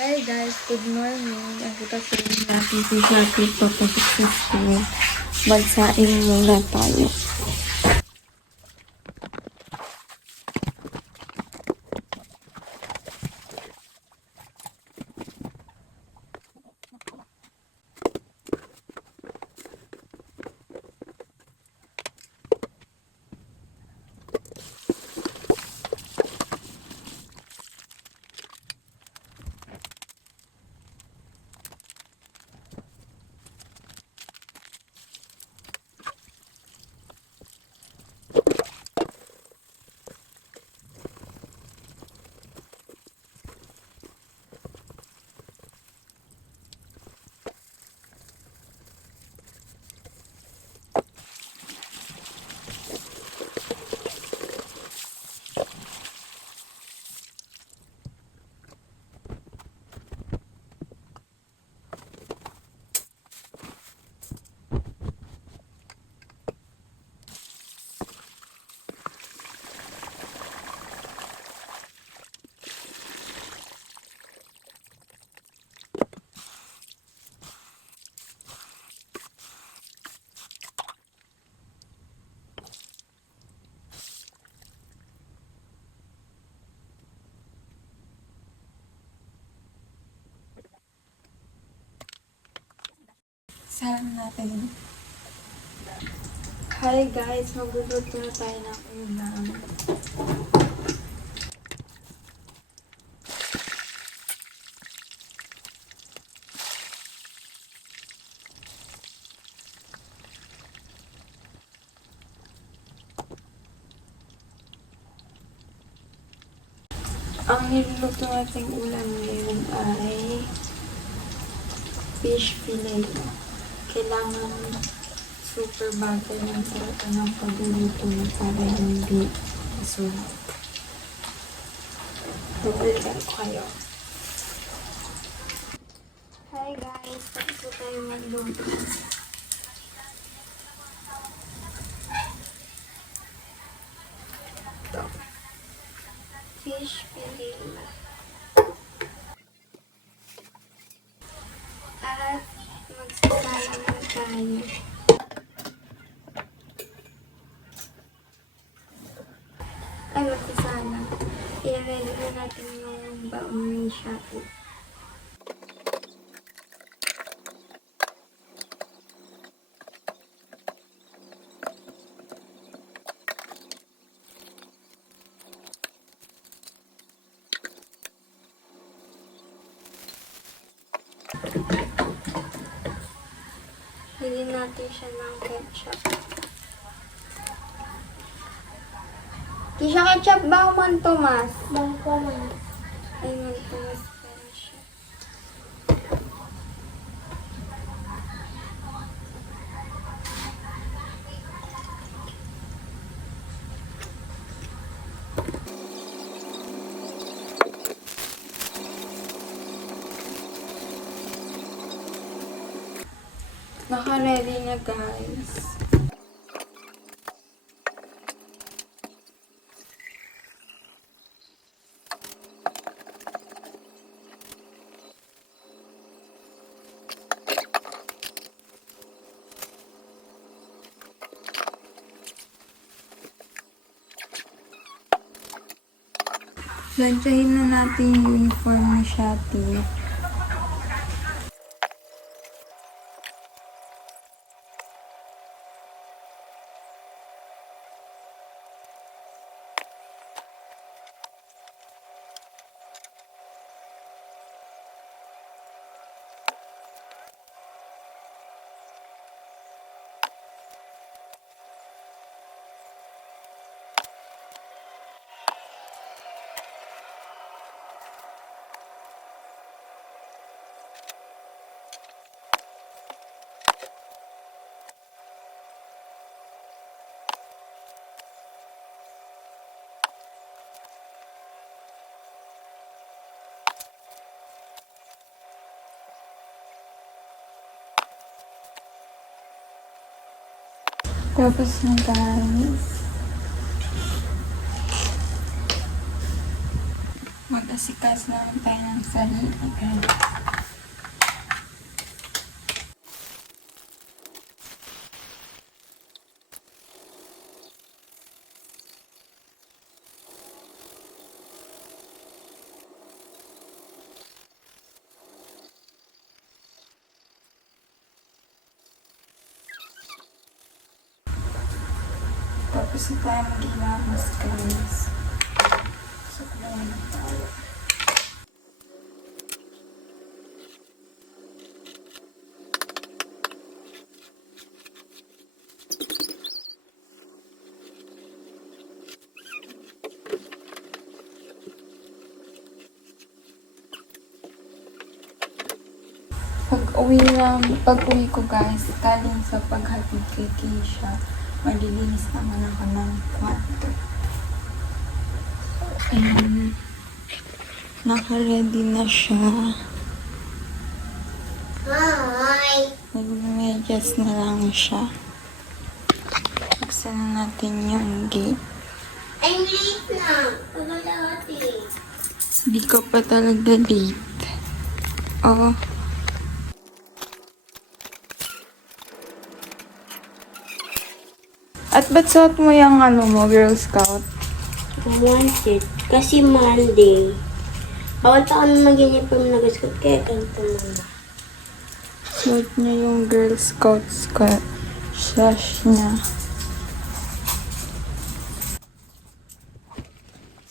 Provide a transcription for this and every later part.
Hi guys, good morning. Ang kasi natin si Shopee papasok sa school. Magsaing muna tayo. Salam natin. Hi guys, magluluto na tayo ng ulam. Ang niluluto nating ulam ngayon ay fish fillet. Kailangan super bagal ng talaga ng pagluluto para hindi masunog. Bubalikan ko kayo. Hi guys! Tapos na tayo magluto. Fish fillet. At magsasala tayo. Ay, magsasala. I-ready na natin yung baon ni Shopee. Hindi natin siya ng ketchup. Di siya ketchup ba o man Tomas? Bangko man. Ay, man Tomas pala siya. Naka-ready na guys. Lansyahin na natin yung uniform ni Shopee. Tapos guys. Mag Mag-asikas na lang tayo ng sarili, guys. Na tayo mag-ilamos, guys. Suklayan na tayo. Pag uwi na, pag uwi ko guys, galing sa paghatid kay Keisha, malilinis naman ako ng kwarto. And, naka-ready na siya. Hi! Nag-medyas na lang siya. Buksan na natin yung gate. I'm late na. Pagalawati. Hindi ko pa talaga late. Oh. At ba't suot mo yung ano mo, Girl Scout? Wanted. Kasi Monday. Bawal pa kami mag-uniform na gusto kaya ganito muna. Suot niya yung Girl Scout sca- sash niya.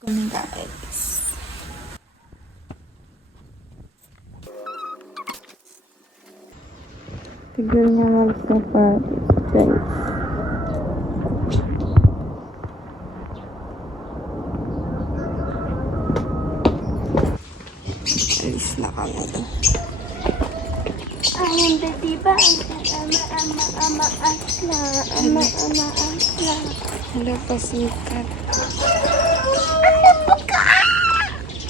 Kami guys. Tigil niya mag-surprise guys. Alis na kami. Ayun, di ba? Ama, ama, ama, asla. Ama, ama, asla. Hello, pasikat.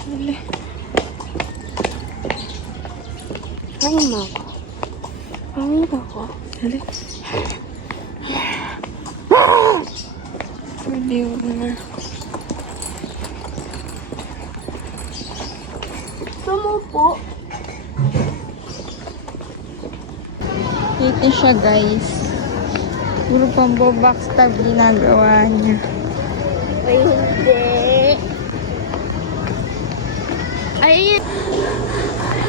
Hala. Ay, mo ko. Ay, ako. Hala. Pwede na. Sumupo. Ito siya guys. Puro pambo backstab ginagawa niya. Ay, hindi. Ay,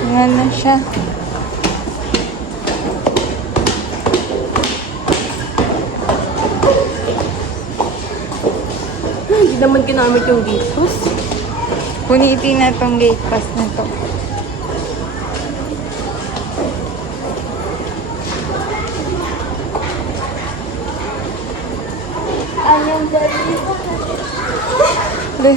Nga na siya. hindi naman ginamit yung gitos. Punitin na tong gate pass na to. Anong dali? Le.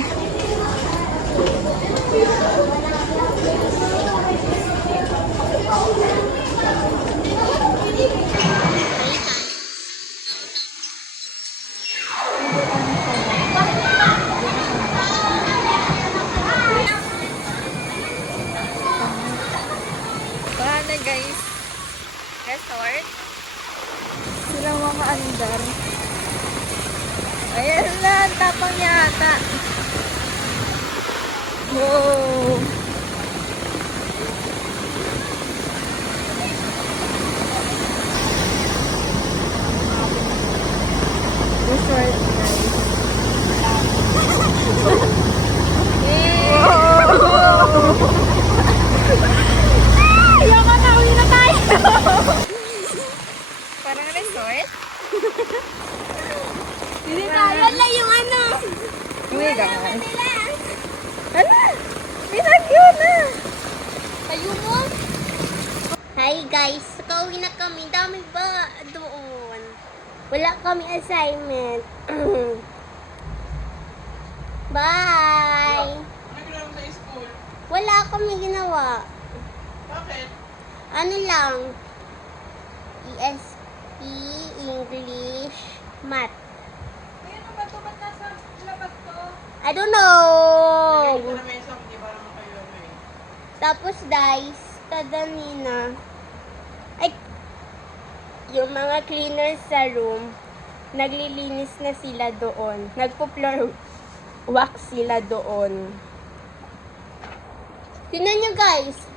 Paano guys? Resort? Sila mga andar. Ayan na, ang tapang niya ata. Wow! Resort guys. Ayoko na, uwi na tayo. Parang resort? Hindi tayo. Wala yung ano. Uy, guys. Hala! Pinagyo na! Tayo mo. Hi guys, kauwi na kami. Dami ba doon? Wala kami assignment. Bye! Wala kami ginawa. Bakit? Ano lang? ESP, English, Math. Ayun naman to, ba't nasa labas to? I don't know! Ito na may isang, di ba naman kayo ano eh. Tapos guys, tadanina, ay, yung mga cleaners sa room, naglilinis na sila doon. Nagpo-floor wax sila doon. Tingnan nyo guys.